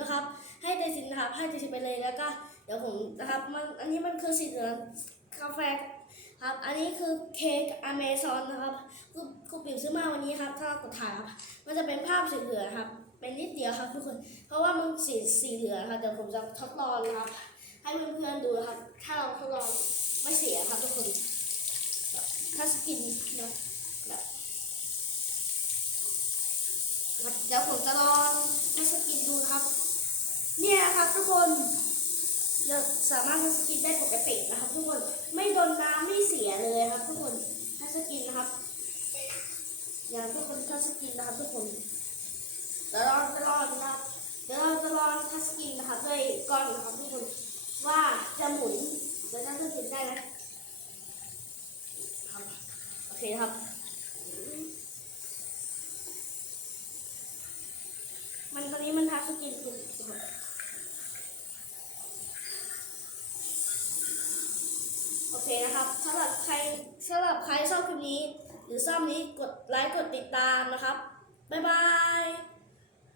นะครับ ให้เดซินนะครับให้เดซินไปเลยแล้วก็เดี๋ยวผมนะครับมันอันนี้มันคือสีเหลืองกาแฟครับ อันนี้คือเค้กอเมซอนนะครับครูครูปิ๋มซื้อมาวันนี้ครับถ้ากดถ่ายครับมันจะเป็นภาพสีเหลืองครับ เป็นนิดเดียวครับทุกคน เพราะว่ามันสีสีเหลืองครับเดี๋ยวผมจะทดลองนะครับ ให้เพื่อนๆดูนะครับ ถ้าเราทดลองไม่เสียครับทุกคน ถ้าสกินเนาะแบบเดี๋ยวผมจะลองให้สกินดูนะครับ เนี่ยครับ ทุกคนเราสามารถให้สกินได้ปกตินะครับ ทุกคนไม่โดนน้ำไม่เสียเลยครับ ทุกคนให้สกินนะครับ อย่างทุกคนทัชสกินนะครับ ทุกคนเดี๋ยวเราจะลองนะครับเดี๋ยวเราจะลองทัชสกินนะครับด้วยก้องนะครับทุกคนว่าจะหมุนแล้วจะทัชสกินได้ไหมโอเคครับมันตอนนี้มันทัชสกินถูกครับ โอเคนะครับสำหรับใครสำหรับใครชอบคลิปนี้ หรือชอบนี้กดไลค์กดติดตามนะครับ บ๊ายบาย